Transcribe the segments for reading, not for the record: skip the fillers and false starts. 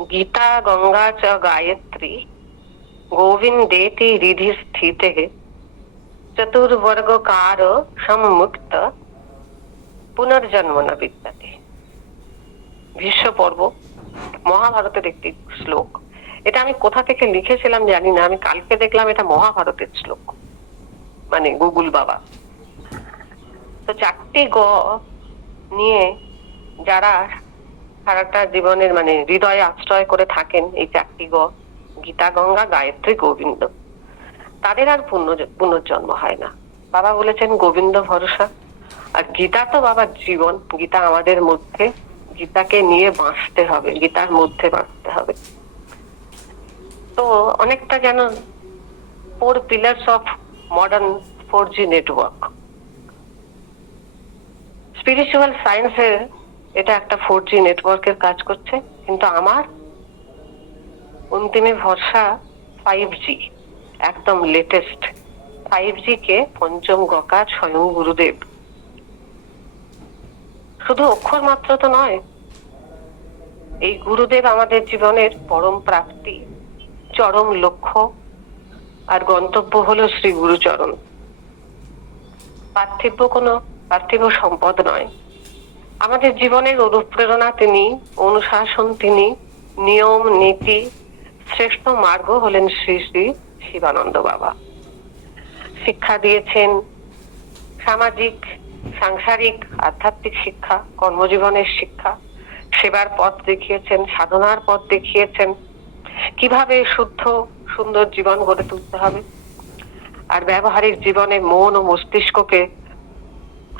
गीता गंगा च गायत्री गोविंदेति हृदि स्थिते चतुर्वर्गकार सम्मुक्त পুনর্জন্ম না বিদ্যাতে। ভীষ্ম পর্ব, মহাভারতের একটি শ্লোক। এটা আমি কোথা থেকে লিখেছিলাম জানি না, আমি কালকে দেখলাম এটা মহাভারতের শ্লোক, মানে গুগল বাবা। তো 4টি গ নিয়ে যারা সারাটা জীবনের মানে হৃদয়ে আশ্রয় করে থাকেন, এই 4টি গ গীতা গঙ্গা গায়ত্রী গোবিন্দ, তাদের আর পুনর্জন্ম হয় না। বাবা বলেছেন গোবিন্দ ভরসা। আর গীতা তো বাবার জীবন, গীতা আমাদের মধ্যে, গীতাকে নিয়ে বাঁচতে হবে, গীতার মধ্যে বাঁচতে হবে। তো অনেকটা যেন 4 pillars of modern 4G network. Spiritual সায়েন্সের এটা একটা 4G নেটওয়ার্কের কাজ করছে, কিন্তু আমার অন্তিমে ভরসা 5G, একদম লেটেস্ট 5G কে পঞ্চম গকার স্বয়ং গুরুদেব। শুধু অক্ষর মাত্র তো নয়, এই গুরুদেব আমাদের জীবনের পরম প্রাপ্তি, চরম লক্ষ্য আর গন্তব্য হলো শ্রী গুরুচরণ। পার্থিব সম্পদ নয়, আমাদের জীবনের অনুপ্রেরণা তিনি, অনুশাসন তিনি, নিয়ম নীতি, শ্রেষ্ঠ মার্গ হলেন শ্রী শ্রী শিবানন্দ বাবা। শিক্ষা দিয়েছেন সামাজিক, সাংসারিক, আধ্যাত্মিক শিক্ষা, কর্মজীবনের শিক্ষা, সেবার পথ দেখিয়েছেন, সাধনার পথ দেখিয়েছেন, কিভাবে শুদ্ধ সুন্দর জীবন গড়ে তুলতে হবে, আর ব্যবহারিক জীবনে মন ও মস্তিষ্ককে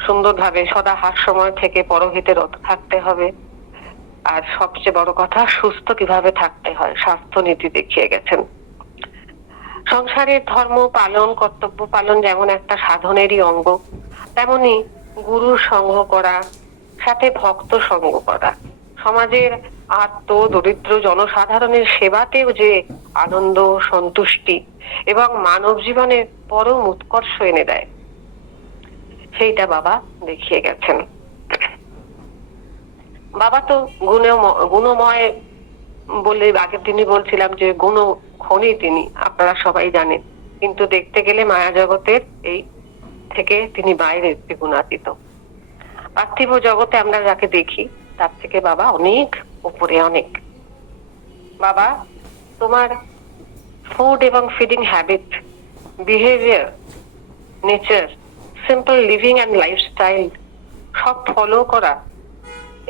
সুন্দরভাবে সদা হাস্যময় থেকে পরহিতে রত থাকতে হবে। আর সবচেয়ে বড় কথা, সুস্থ কিভাবে থাকতে হয়, স্বাস্থ্য নীতি দেখিয়ে গেছেন। সংসারের ধর্ম পালন, কর্তব্য পালন যেমন একটা সাধনেরই অঙ্গ, তেমনি গুরু সঙ্গ করা, সাথে ভক্ত সঙ্গ করা, সমাজের আত্ম দরিদ্র জনসাধারণের সেবাতেও যে আনন্দ, সন্তুষ্টি এবং মানব জীবনের পরম উৎকর্ষ এনে দেয়, সেইটা বাবা দেখিয়ে গেছেন। বাবা তো গুণময় বলে আগের দিনই বলছিলাম যে গুণ খনি তিনি, আপনারা সবাই জানেন, কিন্তু দেখতে গেলে মায়া জগতের এই থেকে তিনি বাইরে দ্বিগুণাতীত। পার্থিব জগতে আমরা যাকে দেখি তার থেকে বাবা অনেক উপরে, অনেক। বাবা তোমার ফুড এবং feeding habit, behaviour, nature, simple living and lifestyle সব ফলো করা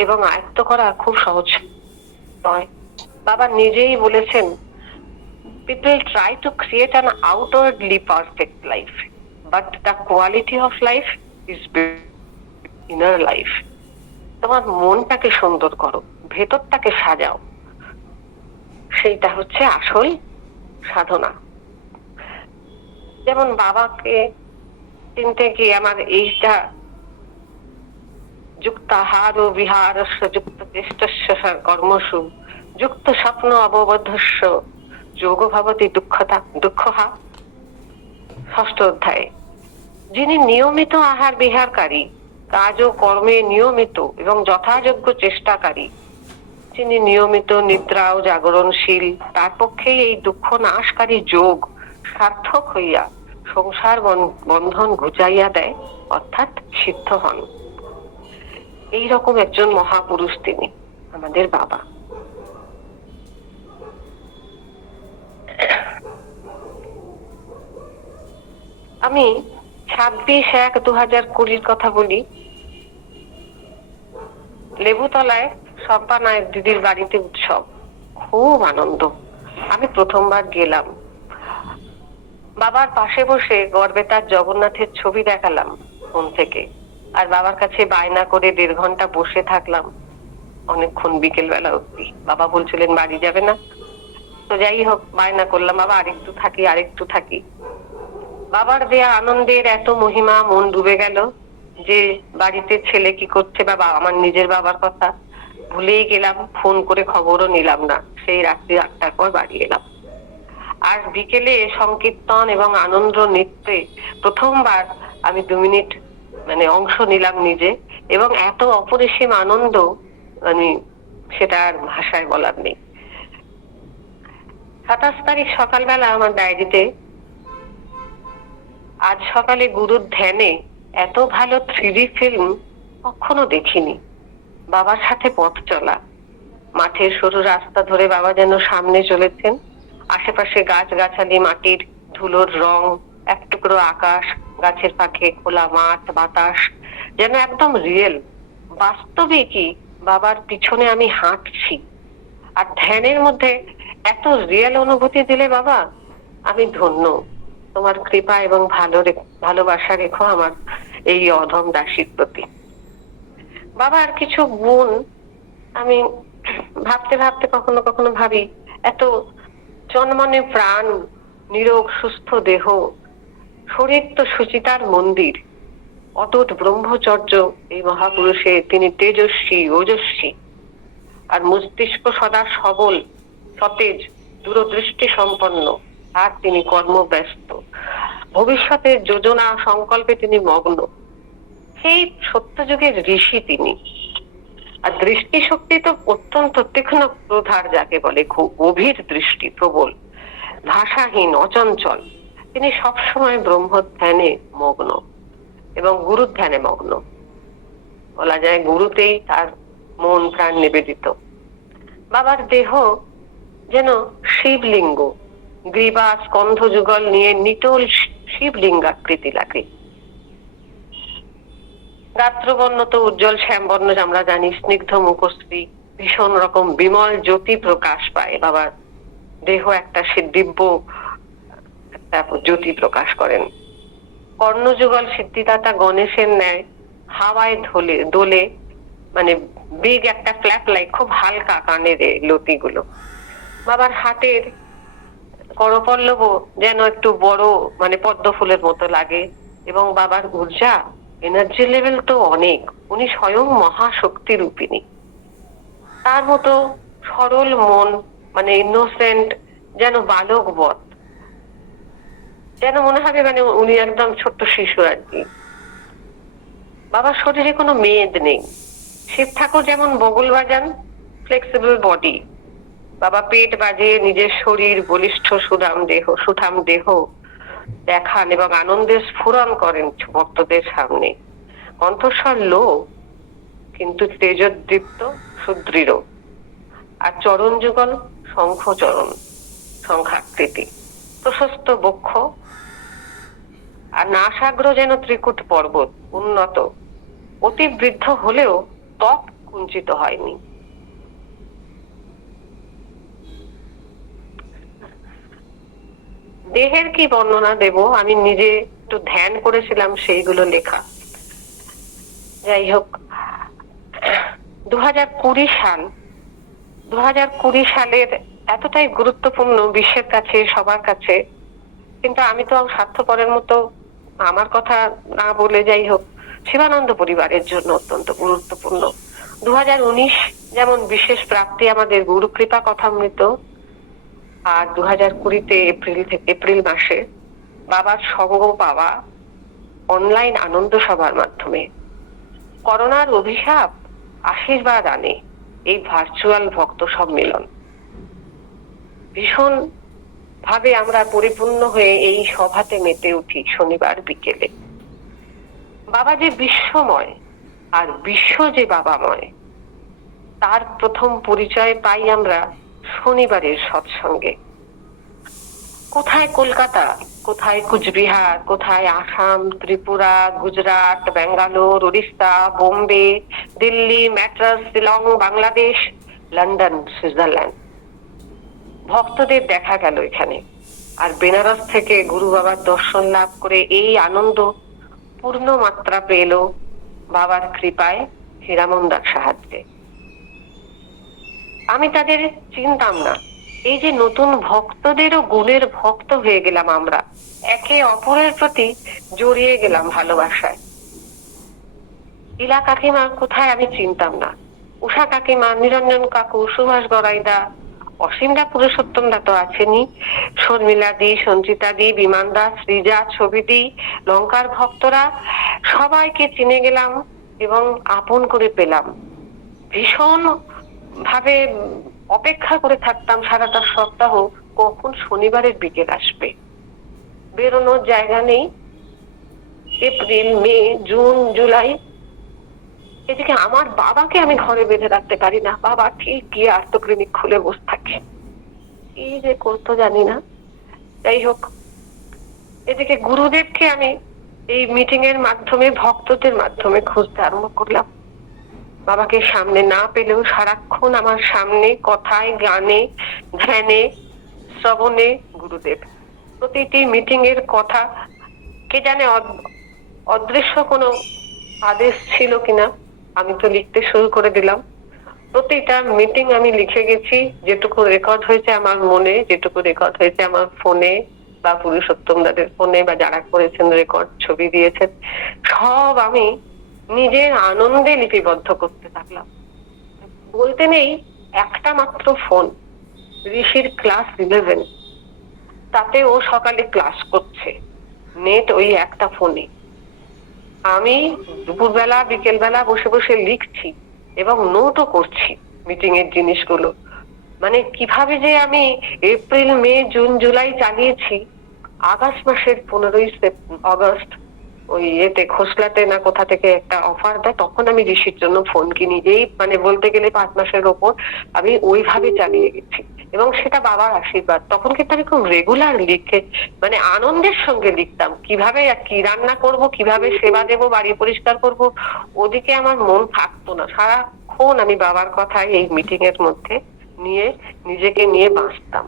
এবং আয়ত্ত করা খুব সহজ নয়। বাবা নিজেই বলেছেন, people try to create an outwardly perfect life, but the quality of life is inner life. তোমার মনটাকে সুন্দর করো, ভেতরটাকে সাজাও, সেইটা হচ্ছে আসল সাধনা। যেমন বাবাকে চিনতে গিয়ে আমার এইটা যুক্ত আহার ও বিহারস্য যুক্ত চেষ্টস্য কর্মসু যুক্ত স্বপ্ন অববদ্ধস্য যোগ ভবতি দুঃখহা, 6ষ্ঠ অধ্যায়ে। যিনি নিয়মিত আহার বিহারকারী, কাজ ও কর্মে নিয়মিত এবং যথাযোগ্য চেষ্টাকারী, যিনি নিয়মিত নিদ্রা ও জাগরণশীল, তার পক্ষেই এই দুঃখ নাশকারী যোগ সার্থক হইয়া সংসার বন্ধন ঘুচাইয়া দেয়, অর্থাৎ সিদ্ধ হন। এইরকম একজন মহাপুরুষ তিনি আমাদের বাবা। আমি 26/1/2020 কথা বলি। লেবুতলায় শম্পা নায়েক দিদির বাড়িতে উৎসব, খুব আনন্দ। আমি প্রথমবার গেলাম, বাবার পাশে বসে গড়বেতার জগন্নাথের ছবি দেখালাম ফোন থেকে, আর বাবার কাছে বায়না করে 1.5 ঘন্টা বসে থাকলাম, অনেকক্ষণ, বিকেল বেলা অব্দি। বাবা বলছিলেন বাড়ি যাবে না, তো যাই হোক বায়না করলাম, বাবা আরেকটু থাকি। বাবার দেয়া আনন্দের এত মহিমা, মন ডুবে গেল যে বাড়িতে ছেলে কি করছে বা আমার নিজের বাবার কথা ভুলেই গেলাম, ফোন করে খবরও নিলাম না। সেই রাত্রি 8টার পর বাড়ি এলাম। আর বিকেলে সংকীর্তন এবং আনন্দ নৃত্যে প্রথমবার আমি 2 মিনিট মানে অংশ নিলাম নিজে, এবং এত অপরিসীম আনন্দ, সেটা আর ভাষায় বলার নেই। 27 তারিখ সকালবেলা আমার ডায়েরিতে, আজ সকালে গুরুর ধ্যানে এত ভালো 3D ফিল্ম কখনো দেখিনি। বাবার সাথে পথ চলা, মাঠের সরু রাস্তা ধরে বাবা যেন সামনে চলেছেন, আশেপাশে গাছগাছালি, মাটির ধুলোর রং, এক টুকরো আকাশ, গাছের পাখে খোলা মাঠ, বাতাস যেন একদম রিয়েল, বাস্তবে কি বাবার পিছনে আমি হাঁটছি। আর ধ্যানের মধ্যে এত রিয়েল অনুভূতি দিলে বাবা, আমি ধন্য। তোমার কৃপা এবং ভালোবাসা রেখো আমার এই অধম দাসীর প্রতি। বাবার কিছু গুণ আমি ভাবতে ভাবতে কখনো কখনো ভাবি, এত জন্মনে প্রাণ, নিরোগ সুস্থ দেহ, শরীর তো সুচিতার মন্দির, অটুট ব্রহ্মচর্য এই মহাপুরুষে, তিনি তেজস্বী ওজস্বী, আর মস্তিষ্ক সদা সবল সতেজ, দূরদৃষ্টি সম্পন্ন, আর তিনি কর্মব্যস্ত, ভবিষ্যতের যোজনা সংকল্পে তিনি মগ্ন। সেই সত্যযুগের ঋষি তিনি। আর দৃষ্টিশক্তি তো অত্যন্ত তীক্ষ্ণ প্রধার, যাকে বলে খুব গভীর দৃষ্টি, প্রবল, ভাষাহীন, অচঞ্চল। তিনি সবসময় ব্রহ্ম ধ্যানে মগ্ন এবং গুরু ধ্যানে মগ্ন। বলা যায় গুরুতেই তার মন প্রাণ নিবেদিত। বাবার দেহ যেন শিবলিঙ্গ, গ্রীবা স্কন্ধ যুগল নিয়ে নিটোল শিবলিঙ্গাকৃতি লাগে। গাত্রবর্ণ তো উজ্জ্বল শ্যামবর্ণ, আমরা জানি, স্নিগ্ধ মুখশ্রী, ভীষণ রকম বিমল জ্যোতি প্রকাশ পায় বাবার দেহ, একটা সে দিব্য একটা জ্যোতি প্রকাশ করেন। কর্ণযুগল সিদ্ধিদাতা গণেশের ন্যায় হাওয়ায় দোলে, মানে বিগ একটা ফ্ল্যাট লাইক, খুব হালকা কানের লতিগুলো। বাবার হাতের করপল্লব যেন একটু বড়, মানে পদ্ম ফুলের মতো লাগে। এবং বাবার ঊর্জা, এনার্জি লেভেল তো অনেক, উনি স্বয়ং মহাশক্তি রূপিণী। তার মতো সরল মন, মানে ইনোসেন্ট, যেন বালক বধ, যেন মনে হবে মানে উনি একদম ছোট্ট শিশু আর কি। বাবার শরীরে কোনো মেদ নেই। শিব ঠাকুর যেমন বগল বাজান, ফ্লেক্সিবল বডি, বাবা পেট বাজিয়ে নিজের শরীর, বলিষ্ঠ সুঠাম দেহ দেখান এবং আনন্দের স্ফুরণ করেন ভক্তদের সামনে। কণ্ঠস্বর লো, কিন্তু তেজোদ্দীপ্ত, সুদৃঢ়। আর চরণ যুগল শঙ্খচরণ, শঙ্খাকৃতি, প্রশস্ত বক্ষ, আর নাসাগ্র যেন ত্রিকুট পর্বত, উন্নত, অতি বৃদ্ধ হলেও ত্বক কুঞ্চিত হয়নি। দেহের কি বর্ণনা দেব, আমি নিজে একটু ধ্যান করেছিলাম, সেইগুলো লেখা। যাই হোক, 2020 সাল, 2020 সালের এতটাই গুরুত্বপূর্ণ বিশ্বের কাছে, সবার কাছে, কিন্তু আমি তো স্বার্থপরের মতো আমার কথা না বলে, যাই হোক, শিবানন্দ পরিবারের জন্য অত্যন্ত গুরুত্বপূর্ণ। 2019 যেমন বিশেষ প্রাপ্তি আমাদের গুরু কৃপা কথামৃত, আর 2020-তে এপ্রিল মাসে বাবার সঙ্গ পাওয়া অনলাইন আনন্দ সভার মাধ্যমে। করোনার অভিশাপ আশীর্বাদ আনে এই ভার্চুয়াল ভক্ত সম্মেলন। ভীষণ ভাবে আমরা পরিপূর্ণ হয়ে এই সভাতে মেতে উঠি শনিবার বিকেলে। বাবা যে বিশ্বময়, আর বিশ্ব যে বাবাময়, তার প্রথম পরিচয় পাই আমরা শনিবারের সৎসঙ্গে। কোথায় কলকাতা, কোথায় কুচবিহার, কোথায় আসাম, ত্রিপুরা, গুজরাট, বেঙ্গালোর, উড়িষ্যা, বোম্বে, দিল্লি, ম্যাড্রাস, শিলং, বাংলাদেশ, লন্ডন, সুইজারল্যান্ড, ভক্তদের দেখা গেল এখানে। আর বেনারস থেকে গুরু বাবার দর্শন লাভ করে এই আনন্দ পূর্ণ মাত্রা পেল বাবার কৃপায়, হীরামন্দার সাহায্যে। আমি তাদের চিনতাম না। এই যে নতুন ভক্তদেরও গুণের ভক্ত হয়ে গেলাম আমরা, একে অপরের প্রতি জড়িয়ে গেলাম ভালোবাসায়। ইলা কাকিমা কোথায় আমি চিনতাম না, উষা কাকিমা, নিরঞ্জন কাকু, সুভাষ গড়াইদা, অসীমদা, পুরুষোত্তম দা তো আছেনই, শর্মিলা দি, সঞ্চিতা দি, বিমান দা, শ্রীজা, ছবিদি, লঙ্কার ভক্তরা, সবাইকে চিনে গেলাম এবং আপন করে পেলাম। ভীষণ ভাবে অপেক্ষা করে থাকতাম সারাটা সপ্তাহ কখন শনিবারের বিকেল আসবে, বেরোনোর জায়গা নেই। এপ্রিল, মে, জুন, জুলাই, এদিকে আমার বাবাকে আমি ঘরে বেঁধে রাখতে পারি না। বাবা ঠিক গিয়ে আর্থক্লিনিক খুলে বসে থাকে। কি যে করতো জানি না। যাই হোক, এদিকে গুরুদেবকে আমি এই মিটিং এর মাধ্যমে, ভক্তদের মাধ্যমে খুঁজতে আরম্ভ করলাম। বাবাকে সামনে না পেলেও সারাক্ষণ আমার সামনে কথায়, গানে, ধ্যানে, শ্রবণে গুরুদেব। প্রতিটি মিটিং এর কথা, কে জানে অদৃশ্য কোনো আদেশ ছিল কিনা, আমি তো লিখতে শুরু করে দিলাম। প্রতিটা মিটিং আমি লিখে গেছি, যেটুকু রেকর্ড হয়েছে আমার মনে, যেটুকু রেকর্ড হয়েছে আমার ফোনে বা পুরুষোত্তম দাদের ফোনে, বা যারা করেছেন রেকর্ড, ছবি দিয়েছেন, সব আমি নিজের আনন্দে লিপিবদ্ধ করতে থাকলাম। বলতে নেই, একটা মাত্র ফোন, ঋষির ক্লাস 11, তাতে ও সকালে ক্লাস করছে, নেট ওই একটা ফোনে। আমি দুপুরবেলা বিকেলবেলা বসে বসে লিখছি এবং নোটও করছি মিটিং এর জিনিসগুলো। মানে কিভাবে যে আমি এপ্রিল, মে, জুন, জুলাই চালিয়েছি, আগস্ট মাসের 15ই আগস্ট ওই এতে খোসলাতে না কোথা থেকে একটা অফার দেয়, তখন আমি ঋষির জন্য ফোন কিনি। এই মানে বলতে গেলে 5 মাসের ওপর আমি ওইভাবে চালিয়ে গেছি, এবং সেটা বাবার আশীর্বাদ। তখন কিন্তু আমি খুব রেগুলার লিখে, মানে আনন্দের সঙ্গে লিখতাম। কিভাবে কি রান্না করব, কিভাবে সেবা দেব, বাড়ি পরিষ্কার করব, ওদিকে আমার মন থাকতো না। সারাক্ষণ আমি বাবার কথাই এই মিটিং এর মধ্যে নিয়ে নিজেকে নিয়ে বাঁচতাম।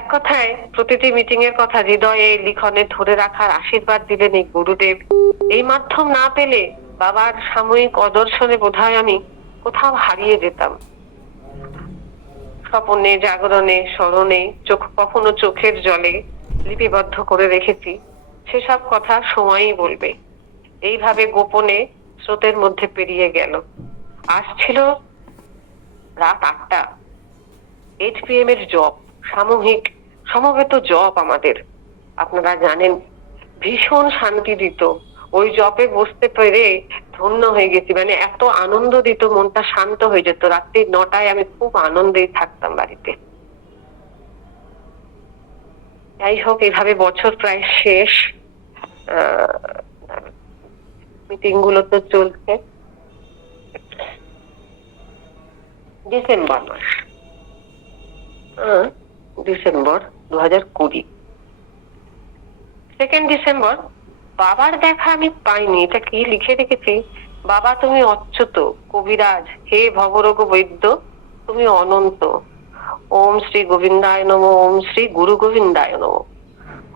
এক কথায় প্রতিটি মিটিং এর কথা হৃদয়ে লিখনে ধরে রাখার আশীর্বাদ দিলেন এই গুরুদেব। এই মাধ্যম না পেলে বাবার সাময়িক অদর্শনে বোধহয় আমি কোথাও হারিয়ে যেতাম। স্বপনে, জাগরণে, স্মরণে, কখনো চোখের জলে লিপিবদ্ধ করে রেখেছি। সেসব কথা সময়ই বলবে। এইভাবে গোপনে স্রোতের মধ্যে পেরিয়ে গেল। আসছিল রাত 8টা, 8 PM এর জব, সামূহিক সমবেত জব আমাদের। আপনারা জানেন, ভীষণ শান্তি দিত। ওই জবে বসতে পেরে ধন্য হয়ে গেছি। মানে এত আনন্দ দিত, মনটা শান্ত হয়ে যেত। রাত্রি 9টায় আমি খুব আনন্দেই থাকতাম বাড়িতে। যাই হোক, এইভাবে বছর প্রায় শেষ। মিটিং গুলো তো চলছে। ডিসেম্বর মাস, ডিসেম্বর 2020, 2 ডিসেম্বর। বাবার দেখা আমি পাইনি। এটা কি লিখে রেখেছি, বাবা তুমি অচ্যুত কবিরাজ, হে ভবরোগ বৈদ্য তুমি অনন্ত, ওম শ্রী গোবিন্দায় নমঃ, ওম শ্রী গুরু গোবিন্দায় নমঃ,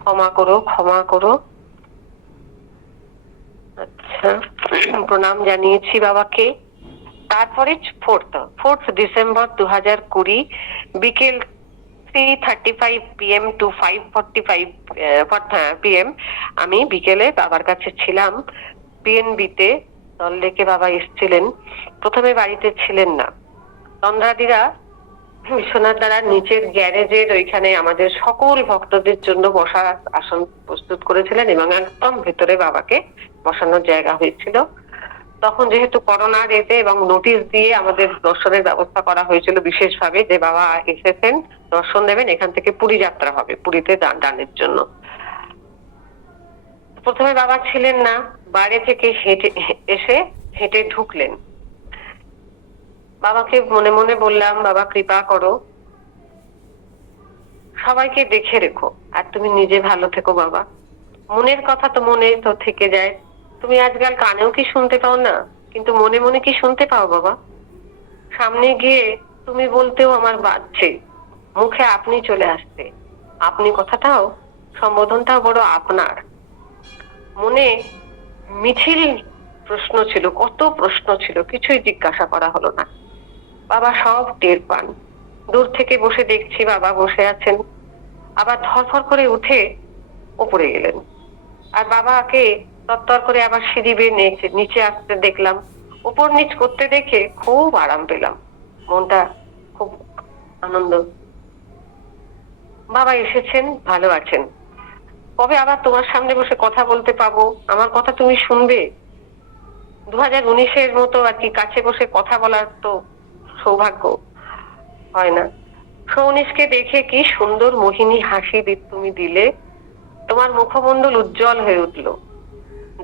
ক্ষমা করো, ক্ষমা করো। আচ্ছা, প্রণাম জানিয়েছি বাবাকে। তারপরে 4th ডিসেম্বর 2020, বিকেল 3:35 PM to 5:45 PM আমি বিকেলে বাবার কাছে ছিলাম। PNB-তে দললেকে বাবা এসেছিলেন। প্রথমে বাড়িতে ছিলেন না। তন্দ্রাদিরা বিশ্বনাথ দ্বারা নিচের গ্যারেজের ওইখানে আমাদের সকল ভক্তদের জন্য বসার আসন প্রস্তুত করেছিলেন, এবং একদম ভেতরে বাবাকে বসানোর জায়গা হয়েছিল। তখন যেহেতু করোনার এতে এবং নোটিশ দিয়ে আমাদের দর্শনের ব্যবস্থা করা হয়েছিল বিশেষভাবে, যে বাবা এসেছেন, দর্শন দেবেন, এখান থেকে পুরী যাত্রা হবে, পুরীতে দানের জন্য। প্রথমে বাবা ছিলেন না, বাইরে থেকে হেঁটে ঢুকলেন। বাবাকে মনে মনে বললাম, বাবা কৃপা করো, সবাইকে দেখে রেখো, আর তুমি নিজে ভালো থেকো বাবা। মনের কথা তো মনে তো থেকে যায়। তুমি আজকাল কানেও কি শুনতে পাও না, কিন্তু মনে মনে কি শুনতে পাও বাবা? সামনে গিয়ে তুমি বলতেও আমার বাজছে, মুখে আপনি চলে আসছে। আপনি কথাটাও, সম্বোধনটাও বড় আপনার। মনে মিছিল প্রশ্ন ছিল, কত প্রশ্ন ছিল, কিছুই জিজ্ঞাসা করা হলো না। বাবা সব টের পান। দূর থেকে বসে দেখছি বাবা বসে আছেন, আবার ধরফর করে উঠে ওপরে গেলেন। আর বাবাকে তত্তর করে আবার সিঁড়ি বেয়ে নিচে আসতে দেখলাম। উপর নিচ করতে দেখে খুব আরাম পেলাম, মনটা খুব আনন্দ। বাবা এসেছেন, ভালো আছেন। কবে আবার তোমার সামনে বসে কথা বলতে পাবো, আমার কথা তুমি শুনবে? 2019-এর মতো আর কি কাছে বসে কথা বলার তো সৌভাগ্য হয় না। সৌনিশকে দেখে কি সুন্দর মোহিনী হাসি তুমি দিলে, তোমার মুখমণ্ডল উজ্জ্বল হয়ে উঠল,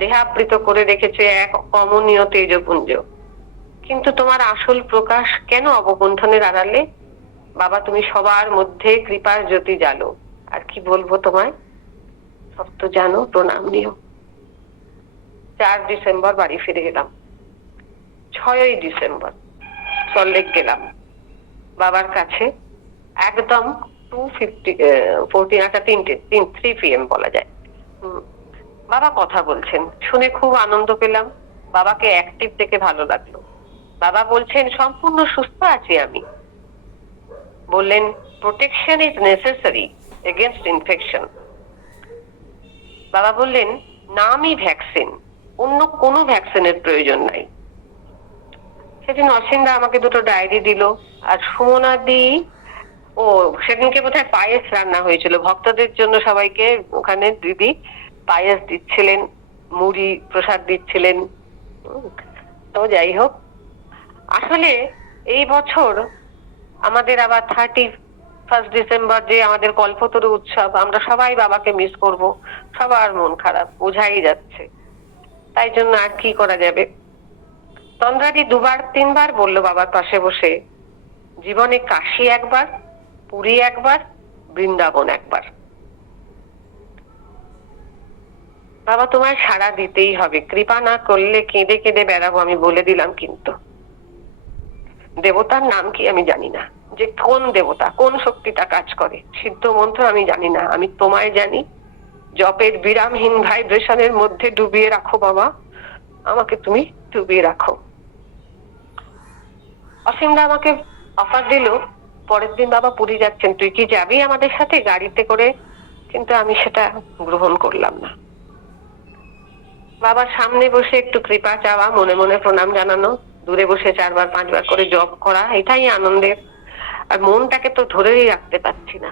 দেহাবৃত করে রেখেছে এক অকমনীয় তেজপুঞ্জ। কিন্তু তোমার আসল প্রকাশ কেন অবগুণ্ঠনের আড়ালে? বাবা, তুমি সবার মধ্যে কৃপার জ্যোতি জ্বালো। আর কি বলবো তোমায়, সব তো জানো, প্রণাম নিও। 4 ডিসেম্বর বাড়ি ফিরে এলাম। 6ই ডিসেম্বর সল্টলেক গেলাম বাবার কাছে, একদম 3 PM বলা যায়। বাবা কথা বলছেন, শুনে খুব আনন্দ পেলাম। বাবাকে অ্যাক্টিভ দেখে ভালো লাগলো। বাবা বলছেন সম্পূর্ণ সুস্থ আছি আমি। বললেন protection is necessary against infection. বাবা বললেন নামই ভ্যাকসিন, অন্য কোনো ভ্যাকসিনের প্রয়োজন নাই। সেদিন অসীমদা আমাকে 2টো ডায়েরি দিল, আর সুমনা দি, ও সেদিনকে বোধহয় পায়েস রান্না হয়েছিল ভক্তদের জন্য, সবাইকে ওখানে দিদি পায়েস দিচ্ছিলেন, মুড়ি প্রসাদ দিচ্ছিলেন। তো যাই হোক, আসলে এই বছর আমাদের আবার 31 ডিসেম্বর যে আমাদের কল্পতরু উৎসব, আমরা সবাই বাবাকে মিস করব, সবার মন খারাপ বোঝাই যাচ্ছে। তাই জন্য আর কি করা যাবে। তন্দ্রাদি 2-3 বার বলল বাবার পাশে বসে, জীবনে কাশী একবার, পুরী একবার, বৃন্দাবন একবার। বাবা, তোমায় সাড়া দিতেই হবে, কৃপা না করলে কেঁদে কেঁদে বেড়াবো আমি বলে দিলাম। কিন্তু দেবতার নাম কি আমি জানি না, যে কোন দেবতা কোন শক্তিটা কাজ করে, সিদ্ধ মন্ত্র আমি জানি না, আমি তোমায় জানি। জপের বিরামহীন ভাইব্রেশনের মধ্যে ডুবিয়ে রাখো বাবা, আমাকে তুমি ডুবিয়ে রাখো। অসীমদা আমাকে অফার দিল, পরের দিন বাবা পুরী যাচ্ছেন, তুই কি যাবি আমাদের সাথে গাড়িতে করে? কিন্তু আমি সেটা গ্রহণ করলাম না। বাবার সামনে বসে একটু কৃপা চাওয়া, মনে মনে প্রণাম জানানো, দূরে বসে 4-5 বার করে জপ করা, এটাই আনন্দের। আর মনটাকে তো ধরেই রাখতে পারছি না,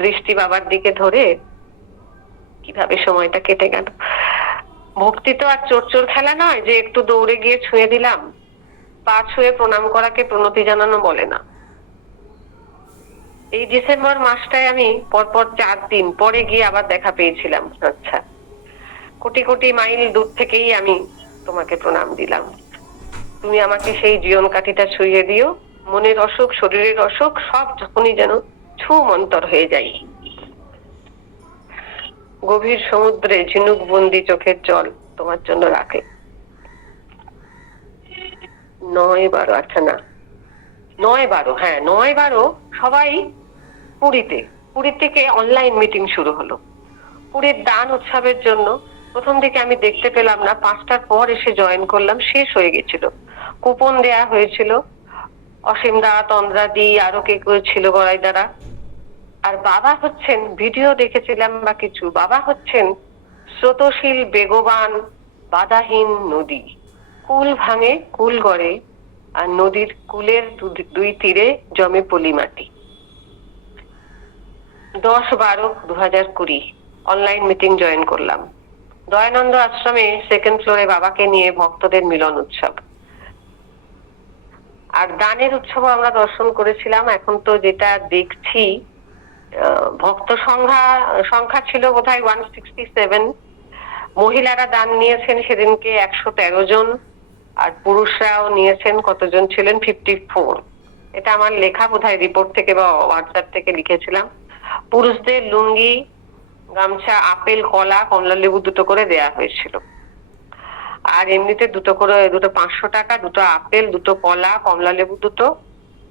দৃষ্টি বাবার দিকে ধরে কিভাবে সময়টা কেটে গেল। ভক্তি তো আর চোর চোর খেলা নয় যে একটু দৌড়ে গিয়ে ছুঁয়ে দিলাম। পা ছুঁয়ে প্রণাম করাকে প্রণতি জানানো বলে না। এই ডিসেম্বর মাসটায় আমি পরপর 4 দিন পরে গিয়ে আবার দেখা পেয়েছিলাম। আচ্ছা, কোটি কোটি মাইল দূর থেকেই আমি তোমাকে প্রণাম দিলাম। তুমি আমাকে সেই জীবন কাঠিটা ছুঁয়ে দিও, মনের অসুখ শরীরের অসুখ সব যখনই যেন ছু মন্তর হয়ে যায়। গভীর সমুদ্রে ঝিনুক বন্দি চোখের জল তোমার জন্য রাখে। 9-12, আচ্ছা না 9-12, হ্যাঁ 9-12 সবাই পুরী থেকে অনলাইন মিটিং শুরু হলো পুরীর দান উৎসবের জন্য। প্রথম দিকে আমি দেখতে পেলাম না, 5টার পর এসে জয়েন করলাম, শেষ হয়ে গেছিল। কুপন দেয়া হয়েছিল, অসীমদা, তন্দ্রাদি, আরো কে কেউ ছিল গড়াই দ্বারা। আর বাবা হচ্ছেন, ভিডিও দেখেছিলাম বা কিছু, বাবা হচ্ছেন স্রোতশীল বেগবান বাধাহীন নদী, কুল ভাঙে কুল গড়ে, আর নদীর কুলের 2 তীরে জমে পলি মাটি। 10-12-2020 অনলাইন মিটিং জয়েন করলাম। দয়ানন্দ আশ্রমে 2nd ফ্লোরে বাবাকে নিয়ে ভক্তদের মিলন উৎসব আর দানের উৎসব আমরা দর্শন করেছিলাম। এখন তো যেটা দেখছি, ভক্ত সংখ্যা ছিল বোধহয় 167। মহিলারা দান নিয়েছেন সেদিনকে 113 জন, আর পুরুষরাও নিয়েছেন, কতজন ছিলেন 54। এটা আমার লেখা, বোধহয় রিপোর্ট থেকে বা হোয়াটসঅ্যাপ থেকে লিখেছিলাম। পুরুষদের লুঙ্গি, গামছা, আপেল, কলা, কমলা লেবু 2টো করে দেয়া হয়েছিল। আর এমনিতে 2টো করে, 2টো 500 টাকা, 2টো আপেল, 2টো কলা, কমলা লেবু 2টো।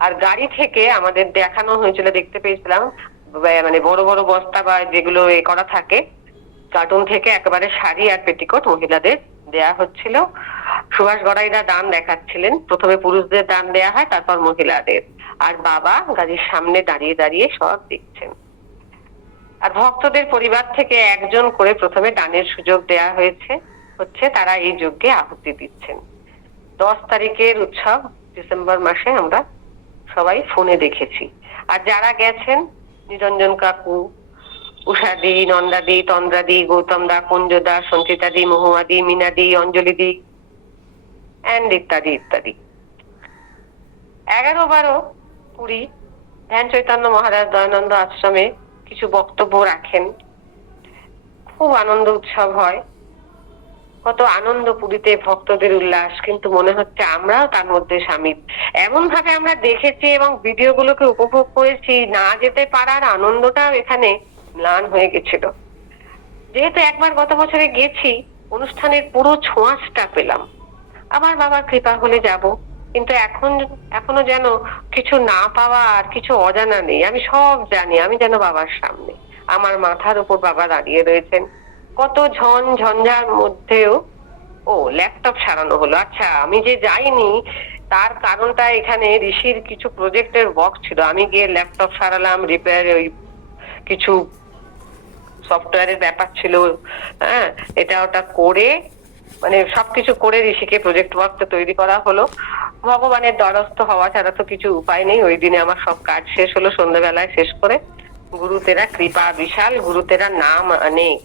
আর গাড়ি থেকে আমাদের দেখানো হয়েছিল, দেখতে পেয়েছিলাম, মানে বড় বড় বস্তা বা যেগুলো করা থাকে কার্টুন থেকে একেবারে শাড়ি আর পেটিকোট মহিলাদের দেয়া হচ্ছিল। সুভাষ গড়াইদা দান দেখাচ্ছিলেন, প্রথমে পুরুষদের দান দেয়া হয়, তারপর মহিলাদের। আর বাবা গাড়ির সামনে দাঁড়িয়ে দাঁড়িয়ে সব দেখছেন। আর ভক্তদের পরিবার থেকে 1 জন করে প্রথমে দানের সুযোগ দেয়া হচ্ছে, তারা এই যজ্ঞে আহুতি দিচ্ছেন। 10 তারিখের উৎসব ডিসেম্বর মাসে আমরা সবাই ফোনে দেখেছি। আর যারা গেছেন, নিরঞ্জন কাকু, উষাদি, নন্দাদি, তন্দ্রাদি, গৌতমদা, কুঞ্জদা, সঞ্চিতাদি, মহুয়াদি, মিনাদি, অঞ্জলিদি এন্ড ইত্যাদি ইত্যাদি। 11-12 পুরী ধ্যান চৈতন্য মহারাজ দয়ানন্দ আশ্রমে কিছু বক্তব্য রাখেন, খুব আনন্দ উৎসব হয়, কত আনন্দ পুরীতে, ভক্তদের উল্লাস, কিন্তু মনে হচ্ছে আমরাও তার মধ্যে সামিল। এমন ভাবে আমরা দেখেছি এবং ভিডিওগুলোকে উপভোগ করেছি, না যেতে পারার আনন্দটাও এখানে ম্লান হয়ে গেছিল। যেহেতু একবার গত বছরে গেছি, অনুষ্ঠানের পুরো ছোঁয়াচটা পেলাম। আবার বাবার কৃপা হলে যাব, কিন্তু এখনো যেন কিছু না পাওয়া আর কিছু অজানা নেই। আমি সব জানি, আমি যেন বাবার সামনে, আমার মাথার উপর বাবা দাঁড়িয়ে রয়েছেন। কত ঝঞ্ঝার মধ্যেও ল্যাপটপ সারানো হলো। আচ্ছা, আমি যে যাইনি তার কারণটা, এখানে ঋষির কিছু প্রজেক্টের ওয়ার্ক ছিল, আমি গিয়ে ল্যাপটপ সারালাম, রিপেয়ার, ওই কিছু সফটওয়্যারের ব্যাপার ছিল, হ্যাঁ, এটা ওটা করে, মানে সবকিছু করে ঋষিকে প্রজেক্ট ওয়ার্কটা তৈরি করা হলো। ভগবানের দ্বারস্থ হওয়া ছাড়া তো কিছু উপায় নেই। ওই দিনে আমার সব কাজ শেষ হলো, সন্ধ্যাবেলায় শেষ করে। গুরু তেরা কৃপা বিশাল, গুরু তেরা নাম অনেক।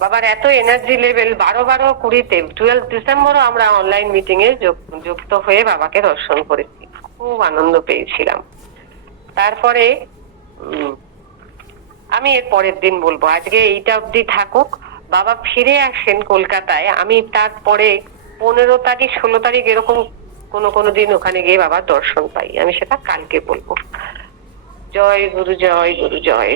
বাবার এত এনার্জি লেভেল, 12-20-তে 12 ডিসেম্বরও আমরা অনলাইন মিটিং এ যুক্ত হয়ে বাবাকে দর্শন করেছি, খুব আনন্দ পেয়েছিলাম। তারপরে আমি এর পরের দিন বলবো, আজকে এইটা অব্দি থাকুক। বাবা ফিরে আসেন কলকাতায়, আমি তারপরে 15 তারিখ 16 তারিখ এরকম কোনো দিন ওখানে গিয়ে বাবার দর্শন পাই, আমি সেটা কালকে বলবো। জয় গুরু, জয় গুরু, জয়।